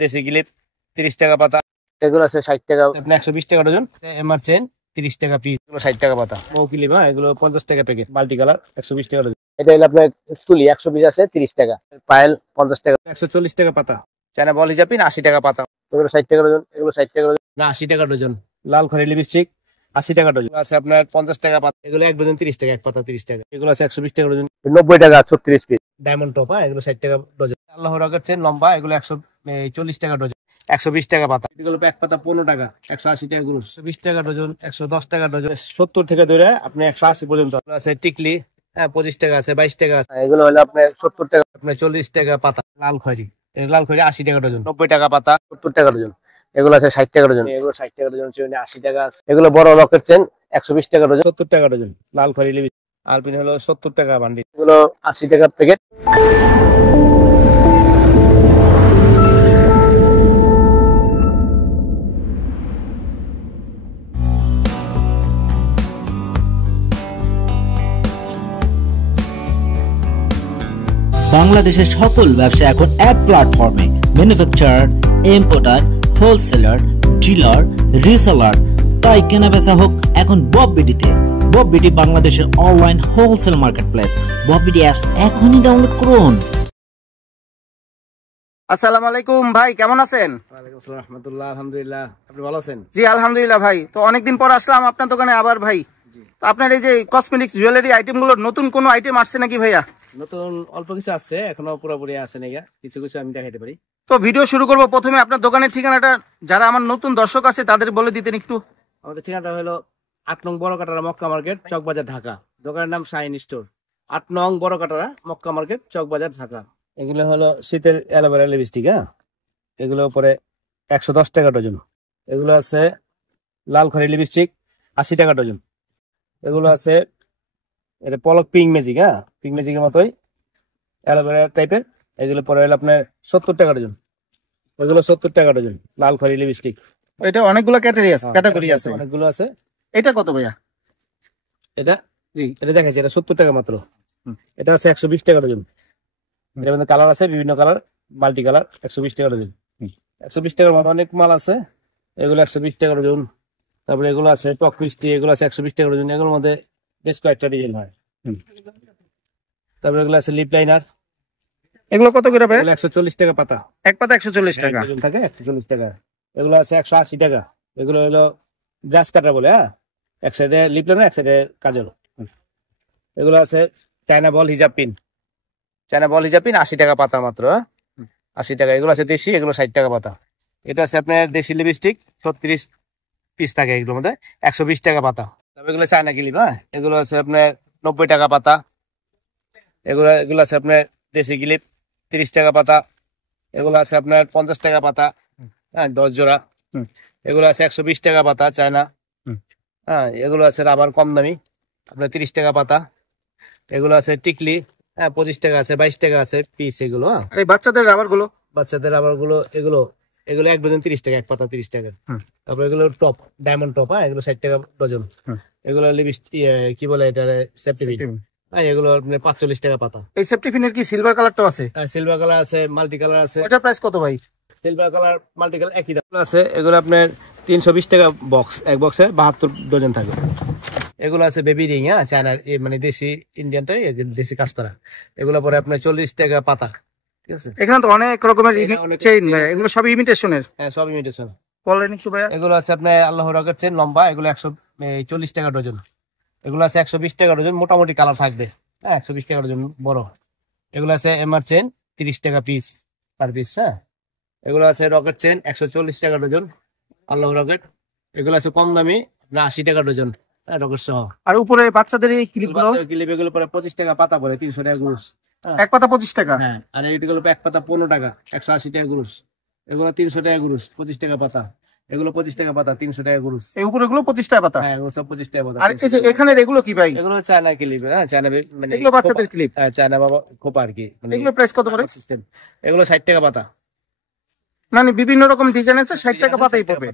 দেশি ক্লিপ 30 টাকা পাতা। এগুলো আছে 60 টাকা, আপনার 120 টাকা ডজন। এমআর চেন 30 টাকা পিস, এগুলো 60 টাকা পাতা। মৌ ক্লিপ এগুলো 50 টাকা প্যাকেট, মাল্টি কালার 120 টাকা ডজন। এটা হলো আপনার তুলি 100 পিস আছে 30 টাকা। পায়েল 50 টাকা, 140 টাকা পাতা। চায়না বল হিজাপিন 80 টাকা পাতা, এগুলো 60 টাকা ডজন। এগুলো 60 টাকা ডজন না 80 টাকা ডজন। লাল খড়ি লিপস্টিক 80 টাকা ডজন আছে আপনার 50 টাকা পাতা। এগুলো এক ডজন 30 টাকা, এক পাতা 30 টাকা। এগুলো আছে 120 টাকা ডজন, 90 টাকা 36 পিস। ডায়মন্ড টপ এগুলো 60 টাকা ডজন। আল্লাহ রকেট চেন লম্বা এগুলো 140 টাকা ডজন, 120 টাকা পাতা। এগুলো এক পাতা 15 টাকা, 180 টাকা গ্রুস, 20 টাকা ডজন, 110 টাকা ডজন। 70 থেকে ধরে আপনি 180 পর্যন্ত আছে। টিকলি 25 টাকা আছে, 22 টাকা আছে। এগুলো হলো আপনার 70 টাকা, আপনার 40 টাকা পাতা। লাল খয়রি, লাল খয়রি 80 টাকা ডজন, 90 টাকা পাতা, 70 টাকা ডজন। এগুলো আছে 60 টাকা ডজন, এগুলো 60 টাকা ডজন, 80 টাকা আছে। এগুলো বড় রকেট চেন 120 টাকা ডজন, 70 টাকা ডজন। লাল খয়রি লিপস্টিক আলপিন হলো 70 টাকা বান্ডিল, এগুলো 80 টাকা প্যাকেট। বাংলাদেশের সকল ব্যবসা এখন অ্যাপ প্ল্যাটফর্মে। Manufacturer, importer, wholesaler, dealer, reseller, তাই কেনাবেচা হোক এখন বববিডিতে। বববিডি বাংলাদেশের অনলাইন হোলসেল মার্কেটপ্লেস। বববিডি অ্যাপস এখনই ডাউনলোড করুন। আসসালামু আলাইকুম ভাই, কেমন আছেন? ওয়ালাইকুম আসসালাম রাহমাতুল্লাহ। আলহামদুলিল্লাহ, আপনি ভালো আছেন? জি আলহামদুলিল্লাহ ভাই। তো অনেকদিন পর আসলাম আপনার দোকানে আবার ভাই। তো আপনার এই যে কসমেটিক্স জুয়েলারি আইটেম গুলো নতুন কোনো আইটেম আসছে নাকি ভাইয়া? নতুন অল্প কিছু আছে, এখনো পুরোপুরি আছে না, কিছু কিছু আমি দেখাইতে পারি। তো ভিডিও শুরু করব, প্রথমে আপনার দোকানের ঠিকানাটা যারা আমার নতুন দর্শক আছে তাদের বলে দিতেন একটু। আমাদের ঠিকানাটা হলো 8 নং বড় কাটারা মক্কা মার্কেট, চকবাজার, ঢাকা। দোকানের নাম শাইন স্টোর। 8 নং বড় কাটারা মক্কা মার্কেট, চকবাজার, ঢাকা। এগুলো হলো শীতের অ্যালোভেরা লিপস্টিক। এগুলো উপরে 110 টাকা ডজন। এগুলো আছে লাল খড়ি লিপস্টিক 80 টাকা ডজন। এগুলো আছে এটা পলক পিঙ্ক ম্যাজিক, পিঙ্ক ম্যাজিকের মতোই অ্যালোভেরা টাইপের। এগুলো পরে হলো আপনার 70 টাকা ডজন। এগুলো 70 টাকা ডজন লাল খড়ি লিপস্টিক। এটা অনেকগুলো ক্যাটাগরি আছে, অনেকগুলো আছে। এটা কত ভাইয়া? এটা জি এটা দেখাচ্ছি, এটা 70 টাকা মাত্র। এটা আছে 120 টাকা ডজন। এটার মধ্যে কালার আছে বিভিন্ন কালার, মাল্টি কালার, 120 টাকা ডজন। 120 টাকার মতো অনেক মাল আছে। এগুলো 120 টাকা ডজন। তারপরে এগুলো আছে টক মিষ্টি, এগুলো আছে 120 টাকা ডজন। এগুলোর মধ্যে বেশ কয়েকটা ডিজাইন হয়। তারপরে এগুলো আছে লিপ লাইনার। এগুলো কত করে ভাই? 140 টাকা পাতা, এক পাতা 140 টাকা থাকে, 140 টাকা। এগুলো আছে 180 টাকা। এগুলো হলো গ্রাস কাটার বলে, এক সাইডে লিপ লাইনার, এক সাইডে কাজল। এগুলো আছে চায়না বল হিজাব পিন, চায়না বল হিজাব পিন 80 টাকা পাতা মাত্র, 80 টাকা। এগুলো আছে দেশি, এগুলো 60 টাকা পাতা। এটা আছে আপনার দেশি লিপস্টিক 36 পিস থাকে, এগুলোর মধ্যে 120 টাকা পাতা। তবে এগুলো চায়না ক্লিপ, এগুলো আছে আপনার 90 টাকা পাতা। এগুলো আছে আপনার দেশি ক্লিপ 30 টাকা পাতা। এগুলো আছে আপনার 50 টাকা পাতা, 10 জোড়া। এগুলো আছে 120 টাকা পাতা চায়না। এগুলো আছে রাবার কম দামি, আপনার 30 টাকা পাতা। এগুলো আছে টিকলি, 25 টাকা আছে, 22 টাকা আছে পিস এগুলো। এই বাচ্চাদের রাবার গুলো, বাচ্চাদের রাবার গুলো এগুলো এগুলো এক ডজন 30 টাকা, এক পাতা 30 টাকা। তারপরে এগুলো টপ, ডায়মন্ড টপ, এগুলো 60 টাকা ডজন। এগুলো লিপস্টিক কি বলে এটা, সেফটি পিন, এগুলো 45 টাকা পাতা। এই সেফটি পিনের কি সিলভার কালারটাও আছে? সিলভার কালার আছে, মাল্টি কালার আছে। এটার প্রাইস কত ভাই? সিলভার কালার মাল্টি কালার একই দাম আছে। এগুলো আপনার 320 টাকা বক্স, এক বক্সে 72 ডজন থাকে। এগুলো আছে বেবি রিং, চায়নার মানে দেশি ইন্ডিয়ানটাই দেশি কাজ করা। এগুলো পরে আপনার 40 টাকা পাতা। ঠিক আছে, এখানে তো অনেক রকমের চেইন ভাই, এগুলো সব ইমিটেশনের। সব ইমিটেশন। বলেন একটু ভাইয়া। এগুলো আছে আপনার আল্লাহ রকেট চেন লম্বা, এগুলো 140 টাকা ডজন। এগুলো আছে 120 টাকা ডজন, মোটামুটি কালার থাকবে। 120 টাকা ডজন বড়। এগুলো আছে এমআর চেন 30 টাকা পিস পার পিস। এগুলো আছে রকেট চেন 140 টাকা ডজন, আল্লাহ রকেট। এগুলো আছে কম দামি, 80 টাকা ডজন, রকেট সহ। আর উপরে বাচ্চাদের এই ক্লিপগুলো, এগুলো পরে 25 টাকা পাতা, পরে 300 টাকা গ্রুস। এক পাতা 25 টাকা। আর এইগুলো এক পাতা 15 টাকা, 180 টাকা গ্রুস। এগুলো 300 টাকা গ্রুস, 25 টাকা পাতা। এগুলো 25 টাকা পাতা, 300 টাকা গ্রুস। এই উপরে গুলো 25 টাকা পাতা। এগুলো সব 25 টাকা পাতা। আর এই যে এখানে এগুলো কি ভাই? এগুলো চায়না ক্লিপ, চায়না মানে এগুলো বাচ্চাদের ক্লিপ, চায়না বাবা খোপা আর কি। এগুলো প্রাইস কত করে? সিস্টেম। এগুলো 60 টাকা পাতা, মানে বিভিন্ন রকম ডিজাইন আছে, 60 টাকা পাতাই পড়বে।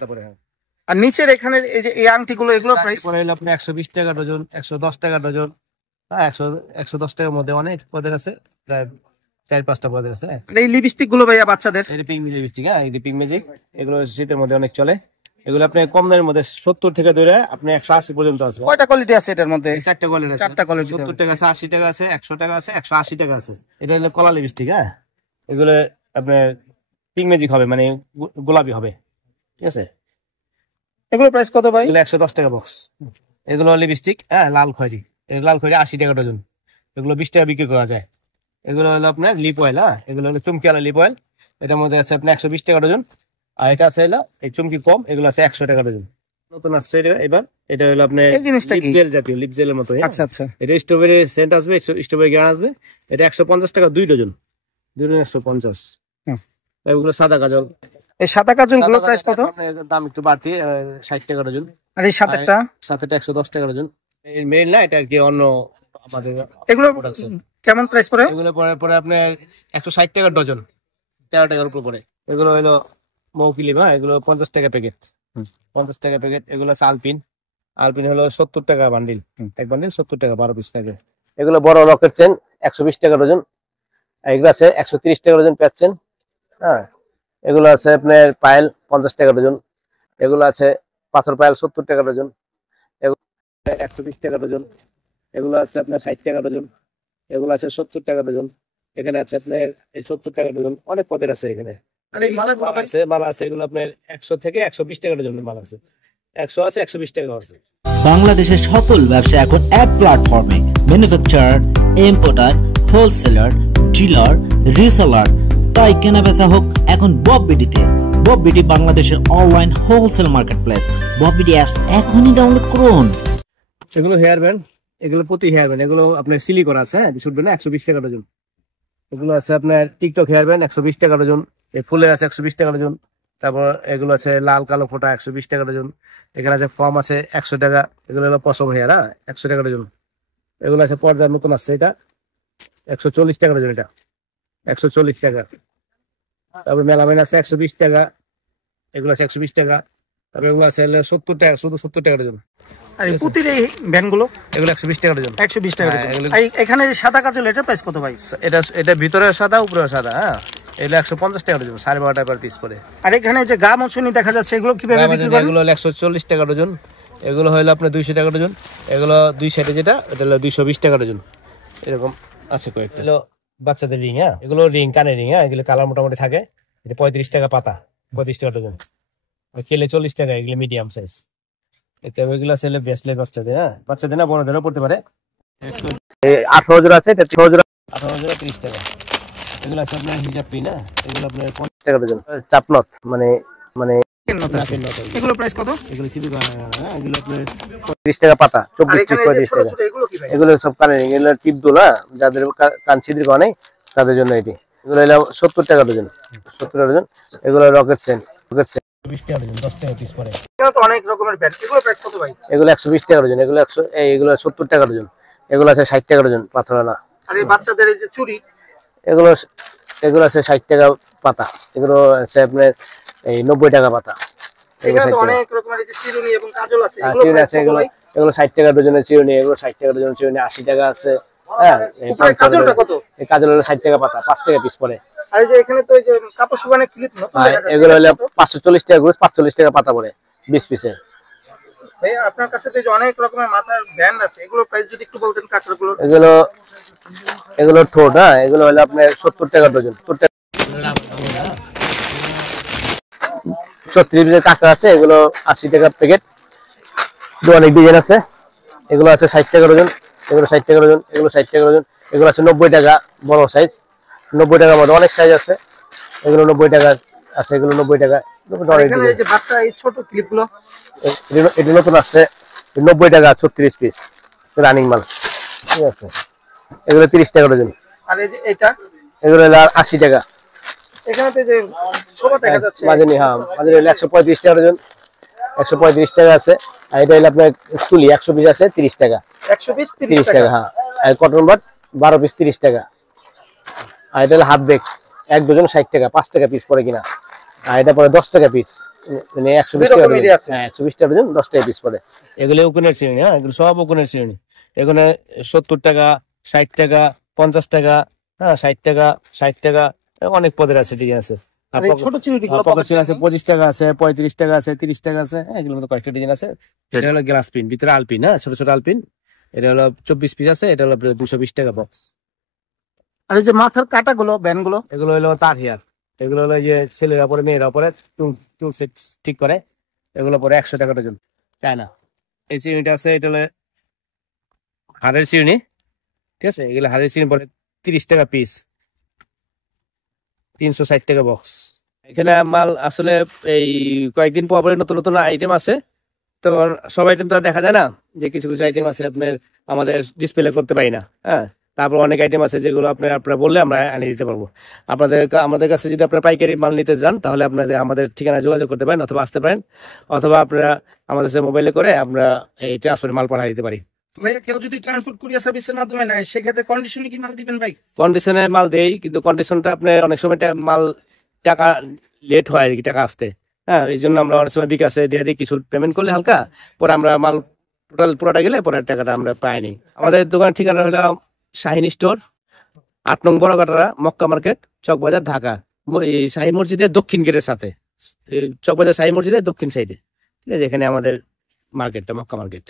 আর নিচের এখানে এই যে এই আংটি গুলো, এগুলো প্রাইস পরে হলো আপনার 120 টাকা ডজন, 110 টাকা ডজন। 110 টাকার মধ্যে অনেক পদের আছে, প্রায় 4-5টা পদের আছে। আর এই লিপস্টিক গুলো ভাইয়া বাচ্চাদের? এটা পিঙ্ক লিপস্টিক, হ্যাঁ এই পিঙ্ক ম্যাজিক, এগুলো শীতের মধ্যে অনেক চলে। এগুলো আপনি কম দামের মধ্যে 70 থেকে ধরে আপনি 180 পর্যন্ত আছে। কয়টা কোয়ালিটি আছে এটার মধ্যে? 4টা কোয়ালিটি আছে। 4টা কোয়ালিটি। 70 টাকা আছে, 80 টাকা আছে, 100 টাকা আছে, 180 টাকা আছে। এটা হলো কলা লিপস্টিক, হ্যাঁ এগুলো আপনার পিঙ্ক ম্যাজিক হবে, মানে গোলাপি হবে, ঠিক আছে। এগুলো প্রাইস কত ভাই? এগুলো 110 টাকা বক্স। এগুলো লিপস্টিক, হ্যাঁ লাল খয়েরি, লাল খয়েরি 80 টাকা ডজন। এগুলো 20 টাকা বিক্রি করা যায়। এগুলো হলো আপনার লিপ অয়েল, হ্যাঁ এগুলো হলো চুমকি আলা লিপ অয়েল। এটার মধ্যে আছে আপনার 120 টাকা ডজন। আর এটা আছে হলো এই চুমকি কম, এগুলো আছে 100 টাকা ডজন। নতুন আসছে এবার, এটা হলো আপনার এই জিনিসটা কি? লিপ জেল জাতীয়, লিপ জেলের মতো। আচ্ছা আচ্ছা। এটা স্ট্রবেরি সেন্ট আসবে, স্ট্রবেরি গ্রান আসবে। এটা 150 টাকা 2 ডজন, 2 ডজন 150। এগুলো সাদা কাজল। এই সাদা কাজল গুলো প্রাইস কত? দাম একটু বাড়তি, 60 টাকা ডজন। আর এই সাতেরটা? সাথেটা 110 টাকা ডজন। এই মেল না, এটা আর কি অন্য আমাদের এগুলো production। কেমন প্রাইস পড়ে? এগুলো পরে পরে আপনার 160 টাকা ডজন, 13 টাকার উপর পড়ে। এগুলো হলো মৌকিলি, হ্যাঁ এগুলো 50 টাকা প্যাকেট, 50 টাকা প্যাকেট। এগুলো আছে আলপিন, আলপিন হলো 70 টাকা বান্ডিল, এক বান্ডিল 70 টাকা, 12 পিস থাকে। এগুলো বড় রকেট চেন 120 টাকা ডজন। এগুলো আছে 130 টাকা ডজন প্যাচ চেন, হ্যাঁ। এগুলো আছে আপনার পায়েল 50 টাকা ডজন। এগুলো আছে পাথর পায়েল 70 টাকা ডজন। এগুলো 120 টাকা ডজন। এগুলো আছে আপনার 60 টাকা ডজন। এগুলো আছে 70 টাকা ডজন। এখানে আছে আপনার এই 70 টাকা ডজন, অনেক পদের আছে এখানে। আর এই মালা আছে মাল আছে, এগুলো আপনার 100 থেকে 120 টাকা ডজন মাল আছে। 100 আছে, 120 টাকা আছে। বাংলাদেশের সকল ব্যবসা এখন এক প্ল্যাটফর্মে, manufacturer, importer, wholesaler, dealer, reseller, তাই কেনা বেচা হোক এখন বব বিডিতে। বব বিডি বাংলাদেশের online wholesale marketplace. Bob BD apps এখনই ডাউনলোড করুন। এগুলো হেয়ার ব্যান্ড, এগুলো প্রতি হেয়ার ব্যান্ড, এগুলো আপনার সিলিকন আছে, হ্যাঁ শুটবে না, 120 টাকা ডজন। এগুলো আছে আপনার টিকটক হেয়ার ব্যান্ড 120 টাকা ডজন। এই ফুলের আছে 120 টাকা ডজন। তারপর এগুলো আছে লাল কালো ফোটা 120 টাকা ডজন। এখানে আছে ফর্ম আছে 100 টাকা। এগুলো হলো পশম হেয়ার, হ্যাঁ 100 টাকা ডজন। এগুলো আছে পর্দার নতুন আসছে, এটা 140 টাকা ডজন, এটা 140 টাকা। তারপর মেলামাইন আছে 120 টাকা, এগুলো আছে 120 টাকা। তারপর এগুলো আছে 70 টাকা, শুধু 70 টাকা ডজন। আর এই পুতির এই ভ্যান গুলো? এগুলো 120 টাকা ডজন। 120 টাকা হ্যাঁ, ডজন। এগুলো- আর এখানে যে সাদা কাজল এটার প্রাইস কত ভাই? এটা ভিতরে সাদা, উপরে সাদা, হ্যাঁ এগুলো 150 টাকা ডজন, 12.5 টাকা পিস করে। আর এখানে যে গা মছুনি দেখা যাচ্ছে এগুলো কিভাবে বিক্রি করেন? এগুলো 140 টাকা ডজন। এগুলো হলো আপনার 200 টাকা ডজন। এগুলো 2 সাইডে যেটা, এটা হলো 220 টাকা ডজন। এরকম আছে কয়েকটা। এগুলো বাচ্চাদের রিং, হ্যাঁ এগুলো রিং, কানের রিং, হ্যাঁ এগুলো কালার মোটামুটি থাকে। এটা 35 টাকা পাতা, 35 টাকা ডজন। কেলে 40 টাকা, এগুলো মিডিয়াম সাইজ। এগুলো আছে ব্রেসলেট বাচ্চাদের, হ্যাঁ বাচ্চাদের না বড়দেরও পড়তে পারে। 18 জোড়া আছে, এটা 18 জোড়া, 18 জোড়া 30 টাকা। এগুলো আছে আপনার হিজাব পিন, হ্যাঁ এগুলো আপনার 50 টাকা ডজন। চাপনট মানে নাকের নথ। এগুলো প্রাইস কত? এগুলো সিবি বানানো, হ্যাঁ এগুলো আপনার 30 টাকা পাতা, 24 পিস 35 টাকা। এগুলো কি ভাই? এগুলো সব কানের, এগুলো টিপ দোলা, যাদের কান ছিদ্র করে নাই তাদের জন্য এটি। এগুলো হলো 70 টাকা ডজন, 70 টাকা ডজন। এগুলো রকেট চেন, 20 টাকা ডজন, 10 টাকা পিস পড়ে। এখানে তো অনেক রকমের ব্যান্ড, এগুলো প্রাইস কত ভাই? এগুলো 120 টাকা ডজন। এগুলো 100, এগুলো 70 টাকা ডজন। এগুলো আছে 60 টাকা ডজন পাথরানা। আর এই বাচ্চাদের এই যে চুড়ি? এগুলো এগুলো আছে 60 টাকা পাতা। এগুলো আছে আপনার এই 90 টাকা পাতা। এখানে তো অনেক রকমের এই যে চিরুনি এবং কাজল আছে, এগুলো চিরুনি প্রাইস আছে, কত এগুলো ভাই? এগুলো 60 টাকা ডজনের চিরুনি, এগুলো 60 টাকা ডজনের চিরুনি, 80 টাকা আছে, হ্যাঁ এই উপরে কাজলটা কত? এই কাজল হলো 60 টাকা পাতা, 5 টাকা পিস পড়ে। আর এই যে এখানে তো এই যে কাপড় শুকানোর ক্লিপ নতুন আর দেখা যাচ্ছে, এগুলো হলো এটা কত? 540 টাকা গ্রুস, 45 টাকা পাতা পড়ে 20 পিসের। ভাই আপনার কাছে তো এই যে অনেক রকমের মাথার ব্যান্ড আছে, এগুলো প্রাইস যদি একটু বলতেন কাঁকড়াগুলো। এগুলো এগুলো ঠোঁট, হ্যাঁ এগুলো হলো আপনার 70 টাকা ডজন, 70 টাকা। 36 পিসের কাঁকড়া আছে, এগুলো 80 টাকা প্যাকেট। অনেক ডিজাইন আছে, এগুলো আছে 60 টাকা ডজন, এগুলো 60 টাকা ডজন, এগুলো 60 টাকা ডজন। এগুলো আছে 90 টাকা বড় সাইজ, 90 টাকার মধ্যে অনেক সাইজ আছে। এগুলো 90 টাকা আছে, এগুলো 90 টাকা। আর এখানে এই যে বাচ্চা এই ছোট ক্লিপগুলো? এটা নতুন আসছে, 90 টাকা 36 পিস রানিং মাল, ঠিক আছে। এগুলো 30 টাকা ডজন। আর এই যে এটা? এগুলো হলো 80 টাকা। এখানে তো এই যে শোভা দেখা যাচ্ছে, মাঝারি, হ্যাঁ মাঝারি হলো 135 টাকা ডজন, 135 টাকা আছে। আর এটা হলো আপনার তুলি 100 পিস আছে 30 টাকা, 120 30 30 টাকা, টাকা। হ্যাঁ। আর কটন বাট 12 পিস 30 টাকা। আর এটা হলো হাফ বেক, এক ডজন 60 টাকা, 5 টাকা পিস পড়ে কিনা। আর এটা পরে 10 টাকা পিস, মানে 120 টাকা ডজন, হ্যাঁ 120 টাকা ডজন, 10 টাকা পিস পড়ে। এগুলো উকুনের শ্রেণী, হ্যাঁ এগুলো সব উকুনের শ্রেণী। এখানে 70 টাকা, 60 টাকা, 50 টাকা, হ্যাঁ 60 টাকা, 60 টাকা, অনেক পদের আছে, ডিজাইন আছে। আর এই ছোট চিংড়ি গুলো পকেট চেন আছে 25 টাকা আছে, 35 টাকা আছে, 30 টাকা আছে, হ্যাঁ এগুলোর মধ্যে কয়েকটা ডিজাইন আছে। এটা হলো গ্লাস পিন, ভিতরে আলপিন, হ্যাঁ ছোট ছোট আলপিন। এটা হলো 24 পিস আছে, এটা হলো 220 টাকা বক্স। আর এই যে মাথার কাটা গুলো, ব্যান্ড গুলো, এগুলো হলো তার হেয়ার, এগুলো হলো এই যে ছেলেরা পরে মেয়েরা পরে টুল সেট ঠিক করে, এগুলো পরে 100 টাকা ডজন। তাই না, এই চিউনিটা আছে, এটা হলো হাড়ের চিউনি, ঠিক আছে, এগুলো হাড়ের চিউনি পরে 30 টাকা পিস, 360 টাকা বক্স। এখানে মাল আসলে এই কয়েকদিন পর পরে নতুন নতুন আইটেম আছে, তো সব আইটেম তো আর দেখা যায় না, যে কিছু কিছু আইটেম আছে আপনার আমাদের ডিসপ্লে করতে পারি না, হ্যাঁ। তারপর অনেক আইটেম আছে যেগুলো আপনারা বললে আমরা আনিয়ে দিতে পারবো। আমাদের কাছে যদি আপনারা পাইকারি মাল নিতে যান, তাহলে আপনাদের আমাদের ঠিকানায় যোগাযোগ করতে পারেন, অথবা আসতে পারেন, অথবা আপনারা আমাদের সাথে মোবাইলে করে আমরা এই ট্রান্সপোর্ট মাল পাঠিয়ে দিতে পারি। ভাইয়া কেউ যদি ট্রান্সপোর্ট কুরিয়ার সার্ভিসের মাধ্যমে নেয়, সেক্ষেত্রে কন্ডিশনে কি মাল দিবেন ভাই? কন্ডিশনে মাল দেই, কিন্তু কন্ডিশনটা আপনার অনেক সময় মাল টাকা লেট হয় আর কি, টাকা আসতে, হ্যাঁ। এই জন্য আমরা অনেক সময় বিকাশে দিয়ে দিই, কিছু পেমেন্ট করলে হালকা, পরে আমরা মাল টোটাল পুরোটা গেলে পরে টাকাটা আমরা পাইনি। আমাদের দোকান ঠিকানা হলো শাহিন স্টোর, 8 নং বড়কাটা, মক্কা মার্কেট, চকবাজার, ঢাকা। এই শাহী মসজিদের দক্ষিণ গেটের সাথে, চকবাজার শাহী মসজিদের দক্ষিণ সাইডে, ঠিক আছে, এখানে আমাদের মার্কেটটা মক্কা মার্কেট।